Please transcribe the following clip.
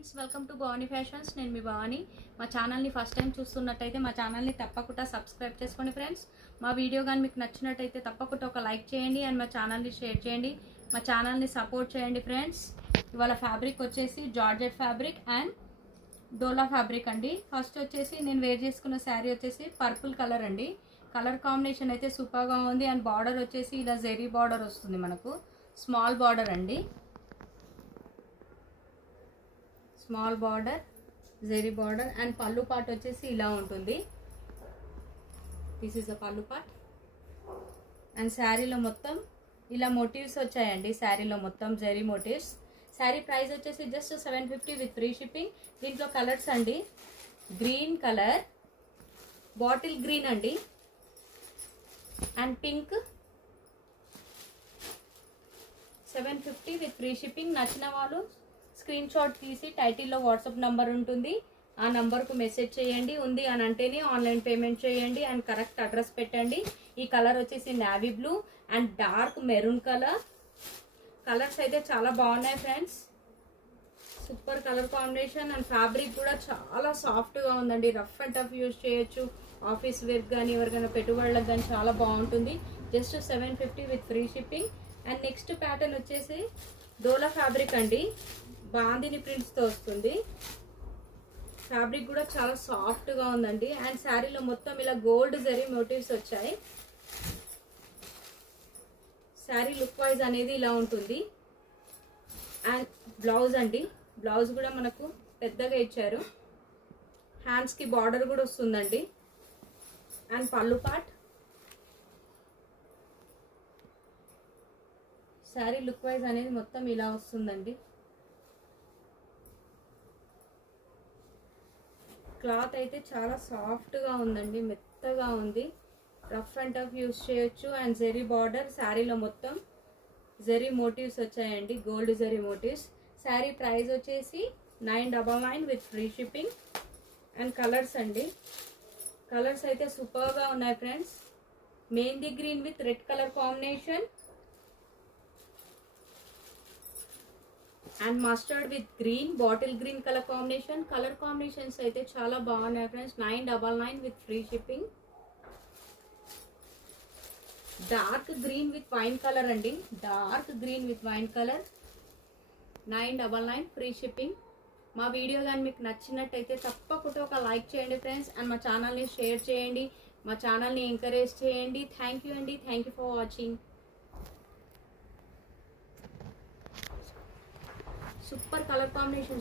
Friends, welcome to Bhavani fashions. నేను మీ భవానీ. మా ఛానల్ని ఫస్ట్ టైం చూస్తున్నట్టయితే మా ఛానల్ని తప్పకుండా సబ్స్క్రైబ్ చేసుకోండి ఫ్రెండ్స్. మా వీడియో కానీ మీకు నచ్చినట్టయితే తప్పకుండా ఒక లైక్ చేయండి అండ్ మా ఛానల్ని షేర్ చేయండి. మా ఛానల్ని సపోర్ట్ చేయండి ఫ్రెండ్స్. ఇవాళ ఫ్యాబ్రిక్ వచ్చేసి georgette fabric and dola fabric అండి. ఫస్ట్ వచ్చేసి నేను వేర్ చేసుకున్న శారీ వచ్చేసి పర్పుల్ కలర్ అండి. కలర్ కాంబినేషన్ అయితే సూపర్గా ఉంది అండ్ బార్డర్ వచ్చేసి ఇలా జెరీ బార్డర్ వస్తుంది, మనకు స్మాల్ బార్డర్ అండి. Small border, zari border and pallu part వచ్చేసి ఇలా ఉంటుంది. This is the pallu part and శారీలో మొత్తం ఇలా మోటివ్స్ వచ్చాయండి. శారీలో మొత్తం జెరీ మోటివ్స్. శారీ ప్రైస్ వచ్చేసి జస్ట్ 750 విత్ ఫ్రీ షిప్పింగ్. దీంట్లో కలర్స్ అండి, గ్రీన్ కలర్, బాటిల్ గ్రీన్ అండి and pink. 750 with free shipping. నచ్చిన వాళ్ళు స్క్రీన్ షాట్ తీసి టైటిల్లో వాట్సాప్ నంబర్ ఉంటుంది, ఆ నంబర్కు మెసేజ్ చేయండి. ఉంది అని అంటేనే ఆన్లైన్ పేమెంట్ చేయండి అండ్ కరెక్ట్ అడ్రస్ పెట్టండి. ఈ కలర్ వచ్చేసి navy blue and dark maroon colour. Colours అయితే చాలా బాగున్నాయి friends. Super colour combination and fabric కూడా చాలా సాఫ్ట్గా ఉందండి. రఫ్ అండ్ టఫ్ యూజ్ చేయొచ్చు. ఆఫీస్ వేర్ కానీ ఎవరికైనా పెట్టుబడులకు కానీ చాలా బాగుంటుంది. Just 750 with free shipping. And next pattern వచ్చేసి డోలా ఫ్యాబ్రిక్ అండి. బాందిని ప్రింట్స్తో వస్తుంది. ఫ్యాబ్రిక్ కూడా చాలా సాఫ్ట్గా ఉందండి అండ్ శారీలో మొత్తం ఇలా గోల్డ్ జరీ మోటివ్స్ వచ్చాయి. శారీ లుక్ వైజ్ అనేది ఇలా ఉంటుంది. అండ్ బ్లౌజ్ అండి, బ్లౌజ్ కూడా మనకు పెద్దగా ఇచ్చారు. హ్యాండ్స్కి బార్డర్ కూడా వస్తుందండి and pallu part. Sari look wise అనేది మొత్తం ఇలా వస్తుందండి. క్లాత్ అయితే చాలా సాఫ్ట్గా ఉందండి, మెత్తగా ఉంది. రఫ్ అండ్ టఫ్ యూస్ చేయొచ్చు అండ్ జెరీ బార్డర్. శారీలో మొత్తం జెరీ మోటివ్స్ వచ్చాయండి, gold zari motifs. Sari price వచ్చేసి 999 with free shipping. And colours అండి, కలర్స్ అయితే సూపర్గా ఉన్నాయి friends. Mehndi green with red colour combination and mustard with green, bottle green colour combination. Colour combinations అయితే చాలా బాగున్నాయి friends. 999 with free shipping. Dark green with wine colour అండి, dark green with wine colour. 999 free shipping. మా video కానీ మీకు నచ్చినట్టయితే తప్పకుండా ఒక లైక్ చేయండి ఫ్రెండ్స్ అండ్ మా ఛానల్ని షేర్ చేయండి. మా ఛానల్ని ఎంకరేజ్ చేయండి. థ్యాంక్ యూ అండి. Thank you for watching. Super colour combinations.